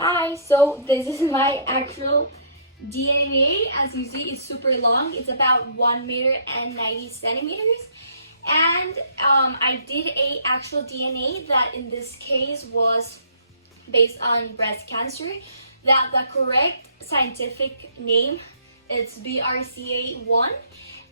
Hi, so this is my actual DNA. As you see, it's super long. It's about 1 meter and 90 centimeters. And I did a actual DNA that in this case was based on breast cancer. That the correct scientific name is BRCA1,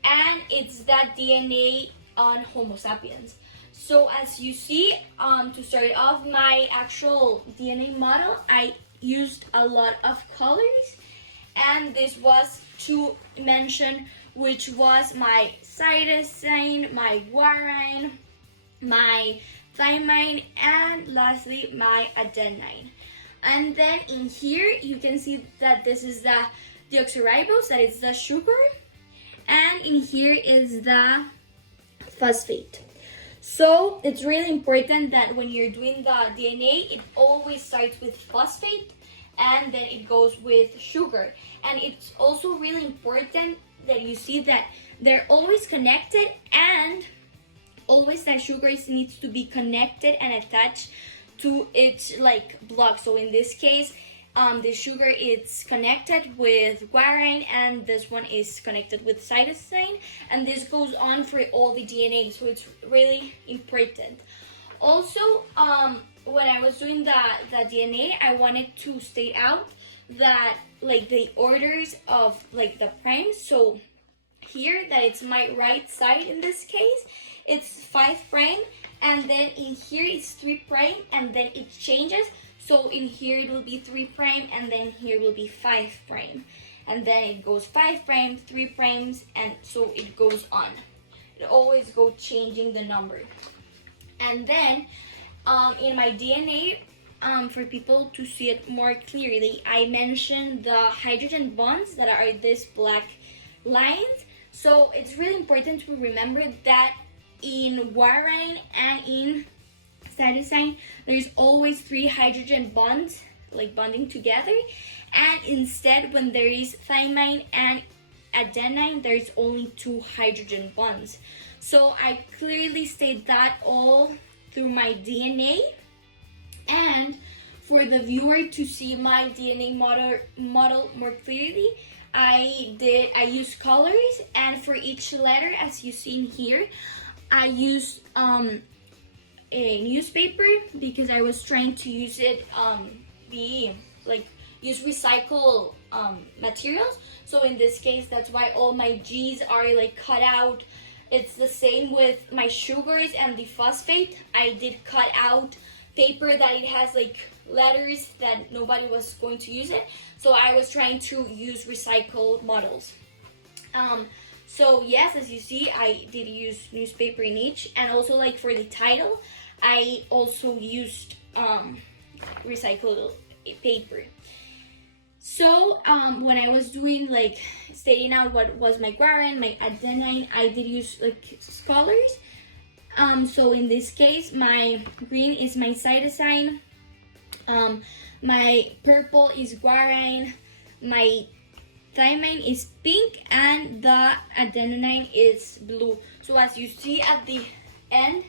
and it's that DNA on Homo sapiens. So as you see, to start off my actual DNA model, I used a lot of colors, and this was to mention which was my cytosine, my guanine, my thymine, and lastly my adenine. And then in here you can see that this is the deoxyribose, that is the sugar, and in here is the phosphate. So it's really important that when you're doing the DNA, it always starts with phosphate and then it goes with sugar. And it's also really important that you see that they're always connected, and always that sugar needs to be connected and attached to its block. So in this case, the sugar is connected with guanine, and this one is connected with cytosine, and this goes on for all the DNA, so it's really important. Also, when I was doing the DNA, I wanted to state out that the orders of the primes. So here, that it's my right side in this case, it's 5 prime, and then in here it's 3 prime, and then it changes. So in here it will be 3 prime, and then here will be 5 prime, and then it goes 5 prime, 3 primes, and so it goes on. It always goes changing the number. And then in my DNA, for people to see it more clearly, I mentioned the hydrogen bonds that are these black lines. So it's really important to remember that in guanine and in cytosine, there's always 3 hydrogen bonds, bonding together. And instead, when there is thymine and adenine, there's only 2 hydrogen bonds. So I clearly state that all through my DNA. And for the viewer to see my DNA model more clearly, I used colors, and for each letter, as you see in here, I used a newspaper because I was trying to use it use recycled materials. So in this case, that's why all my G's are cut out. It's the same with my sugars and the phosphate. I did cut out paper that it has letters that nobody was going to use it. So I was trying to use recycled models. So yes, as you see, I did use newspaper in each, and also for the title, I also used recycled paper. So when I was doing stating out what was my guanine, my adenine, I did use colors. So in this case, my green is my cytosine, my purple is guanine, my thymine is pink, and the adenine is blue. So as you see at the end,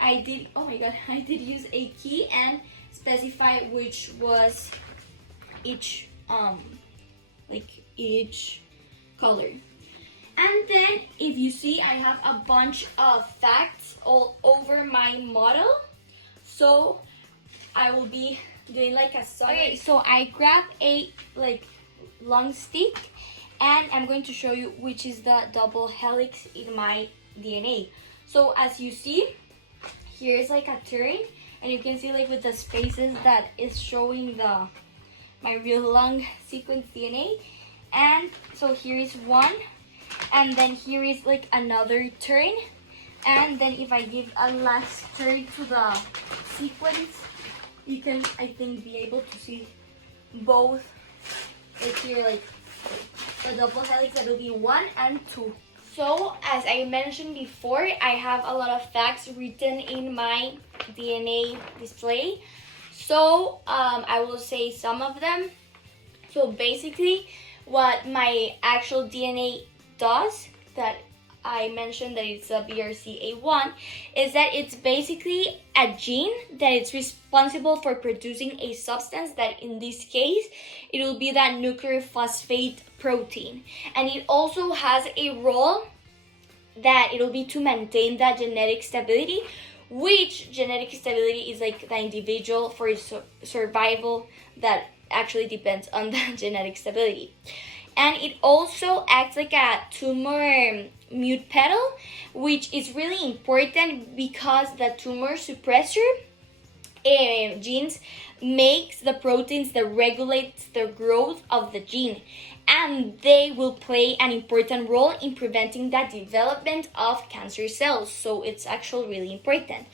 I did use a key and specify which was each each color. And then if you see, I have a bunch of facts all over my model. So I will be doing a summary. Okay, so I grab a long stick, and I'm going to show you which is the double helix in my DNA. So as you see, here's a turn, and you can see with the spaces that is showing my real long sequence DNA. And so here is one, and then here is another turn, and then if I give a last turn to the sequence, you can be able to see both here the double helix, that will be 1 and 2. So as I mentioned before, I have a lot of facts written in my DNA display. So I will say some of them. So basically, what my actual DNA does, that I mentioned that it's a BRCA1 is that it's basically a gene that it's responsible for producing a substance that in this case it will be that nuclear phosphate protein, and it also has a role that it will be to maintain that genetic stability, which genetic stability is like the individual for survival that actually depends on the genetic stability. And it also acts like a tumor mute pedal, which is really important because the tumor suppressor genes makes the proteins that regulates the growth of the gene, and they will play an important role in preventing the development of cancer cells. So it's actually really important.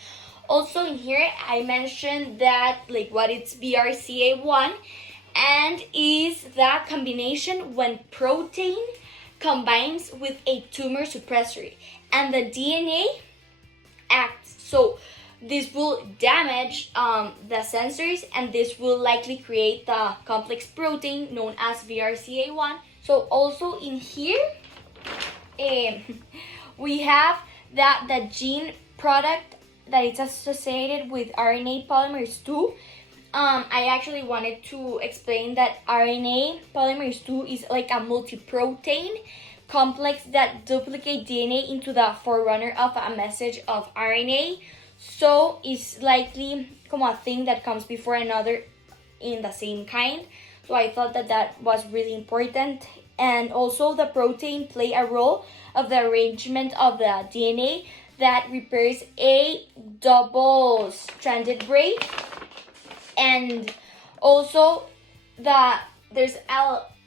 Also in here I mentioned that like what it's BRCA1, and is that combination when protein combines with a tumor suppressor and the DNA acts. So this will damage the sensors, and this will likely create the complex protein known as BRCA1. So also in here we have that the gene product that is associated with RNA polymerase 2. I actually wanted to explain that RNA polymerase 2 is like a multi-protein complex that duplicate DNA into the forerunner of a message of RNA. So it's likely como a thing that comes before another in the same kind. So I thought that that was really important. And also the protein play a role of the arrangement of the DNA that repairs a double-stranded break. And also there's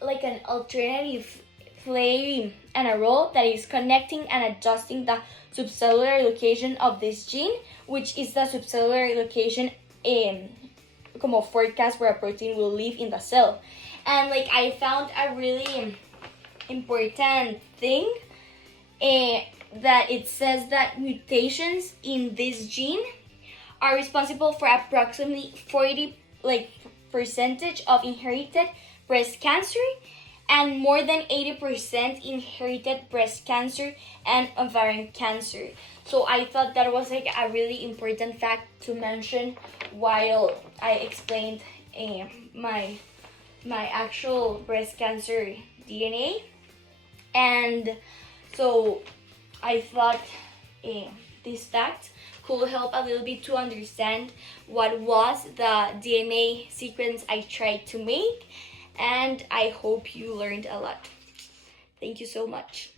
like an alternative play and a role that is connecting and adjusting the subcellular location of this gene, which is the subcellular location como forecast where a protein will live in the cell. And like I found a really important thing that it says that mutations in this gene are responsible for approximately 40% of inherited breast cancer and more than 80% inherited breast cancer and ovarian cancer. So I thought that was like a really important fact to mention while I explained my actual breast cancer DNA. And so I thought this fact could help a little bit to understand what was the DNA sequence I tried to make, and I hope you learned a lot. Thank you so much.